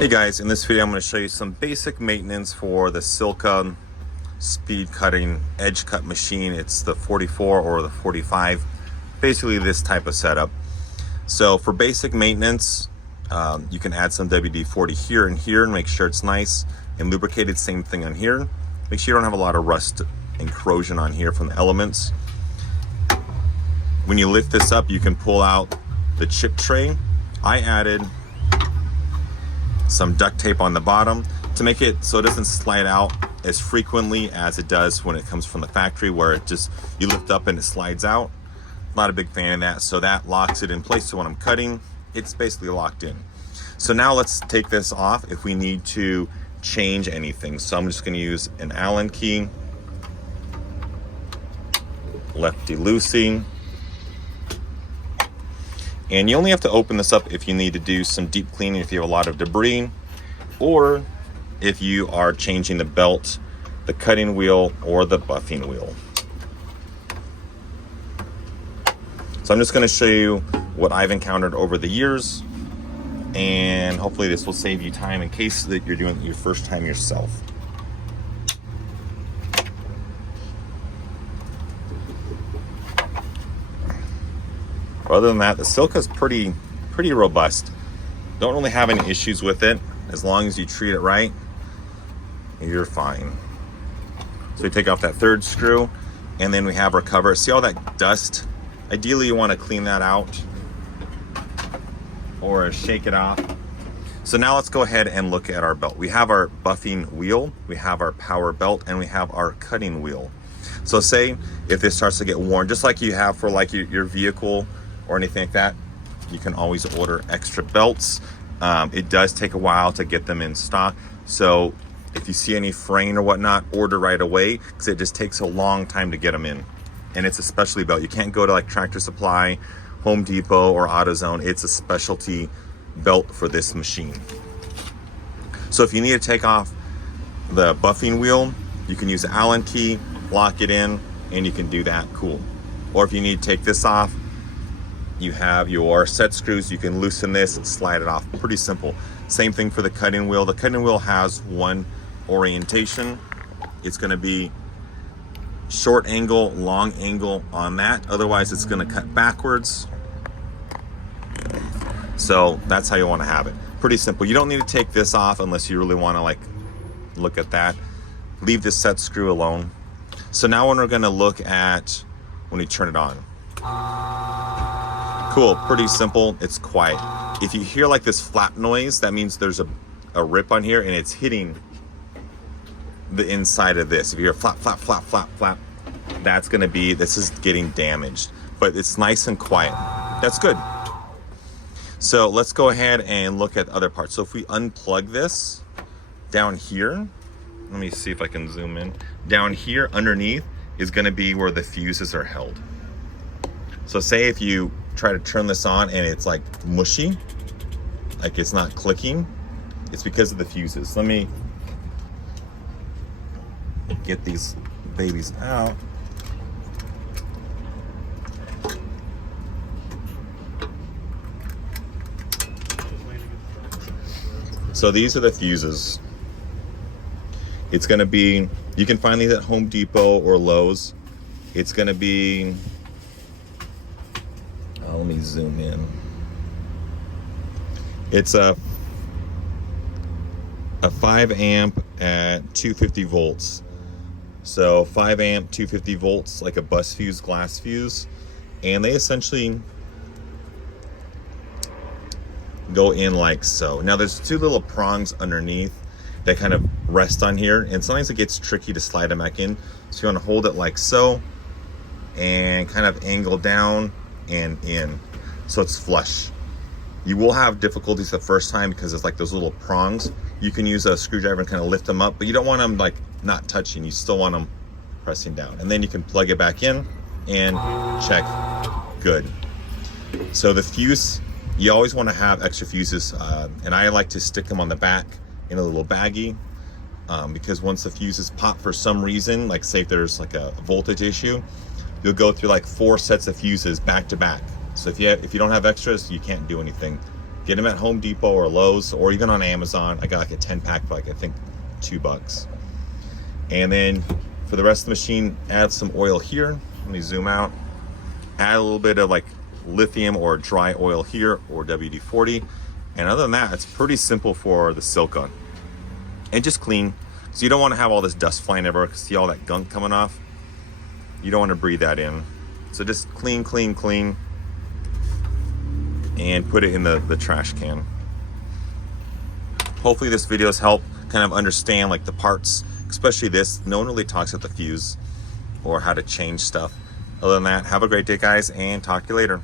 Hey guys, in this video I'm going to show you some basic maintenance for the Silca speed cutting edge cut machine. It's the 44 or the 45, basically this type of setup. So for basic maintenance, you can add some WD-40 here and here and make sure it's nice and lubricated. Same thing on here. Make sure you don't have a lot of rust and corrosion on here from the elements. When you lift this up, you can pull out the chip tray. I added some duct tape on the bottom to make it so it doesn't slide out as frequently as it does when it comes from the factory, where it just, you lift up and it slides out. Not a big fan of that, so that locks it in place, so when I'm cutting, it's basically locked in. So now let's take this off if we need to change anything. So I'm just going to use an Allen key, lefty loosey. And you only have to open this up if you need to do some deep cleaning, if you have a lot of debris, or if you are changing the belt, the cutting wheel, or the buffing wheel. So I'm just going to show you what I've encountered over the years, and hopefully this will save you time in case that you're doing it your first time yourself. Other than that, the Silca is pretty robust. Don't really have any issues with it. As long as you treat it right, you're fine. So we take off that third screw, and then we have our cover. See all that dust? Ideally, you want to clean that out or shake it off. So now let's go ahead and look at our belt. We have our buffing wheel, we have our power belt, and we have our cutting wheel. So say if this starts to get worn, just like you have for like your vehicle or anything like that, you can always order extra belts. It does take a while to get them in stock. So if you see any fraying or whatnot, order right away, because it just takes a long time to get them in. And it's a specialty belt. You can't go to like Tractor Supply, Home Depot, or AutoZone. It's a specialty belt for this machine. So if you need to take off the buffing wheel, you can use the Allen key, lock it in, and you can do that, cool. Or if you need to take this off, you have your set screws, you can loosen this and slide it off. Pretty simple. Same thing for the cutting wheel. The cutting wheel has one orientation. It's going to be short angle, long angle on that. Otherwise, it's going to cut backwards. So that's how you want to have it. Pretty simple. You don't need to take this off unless you really want to like look at that. Leave this set screw alone. So now when we're going to look at when we turn it on. Cool, pretty simple, it's quiet. If you hear like this flap noise, that means there's a rip on here and it's hitting the inside of this. If you hear flap, flap, flap, flap, flap, that's gonna be, this is getting damaged. But it's nice and quiet, that's good. So let's go ahead and look at other parts. So if we unplug this down here, let me see if I can zoom in. Down here underneath is gonna be where the fuses are held. So say if you try to turn this on and it's like mushy, like it's not clicking, it's because of the fuses. Let me get these babies out. So these are the fuses. It's gonna be, you can find these at Home Depot or Lowe's. It's gonna be, let me zoom in. It's a 5 amp at 250 volts. So 5 amp, 250 volts, like a bus fuse, glass fuse. And they essentially go in like so. Now there's two little prongs underneath that kind of rest on here. And sometimes it gets tricky to slide them back in. So you want to hold it like so and kind of angle down and in, so it's flush. You will have difficulties the first time because it's like those little prongs. You can use a screwdriver and kind of lift them up, but you don't want them like not touching. You still want them pressing down, and then you can plug it back in and check. Good. So the fuse, you always want to have extra fuses, and I like to stick them on the back in a little baggie, because once the fuses pop for some reason, like say if there's like a voltage issue, you'll go through like 4 sets of fuses back to back. So if you don't have extras, you can't do anything. If Get them at Home Depot or Lowe's, or even on Amazon. I got like a 10-pack for like, I think $2. And then for the rest of the machine, add some oil here. Let me zoom out. Add a little bit of like lithium or dry oil here, or WD-40. And other than that, it's pretty simple for the Silca. And just clean. So you don't want to have all this dust flying everywhere. See all that gunk coming off? You don't want to breathe that in. So just clean, clean, clean. And put it in the trash can. Hopefully this video's helped kind of understand like the parts, especially this. No one really talks about the fuse or how to change stuff. Other than that, have a great day, guys, and talk to you later.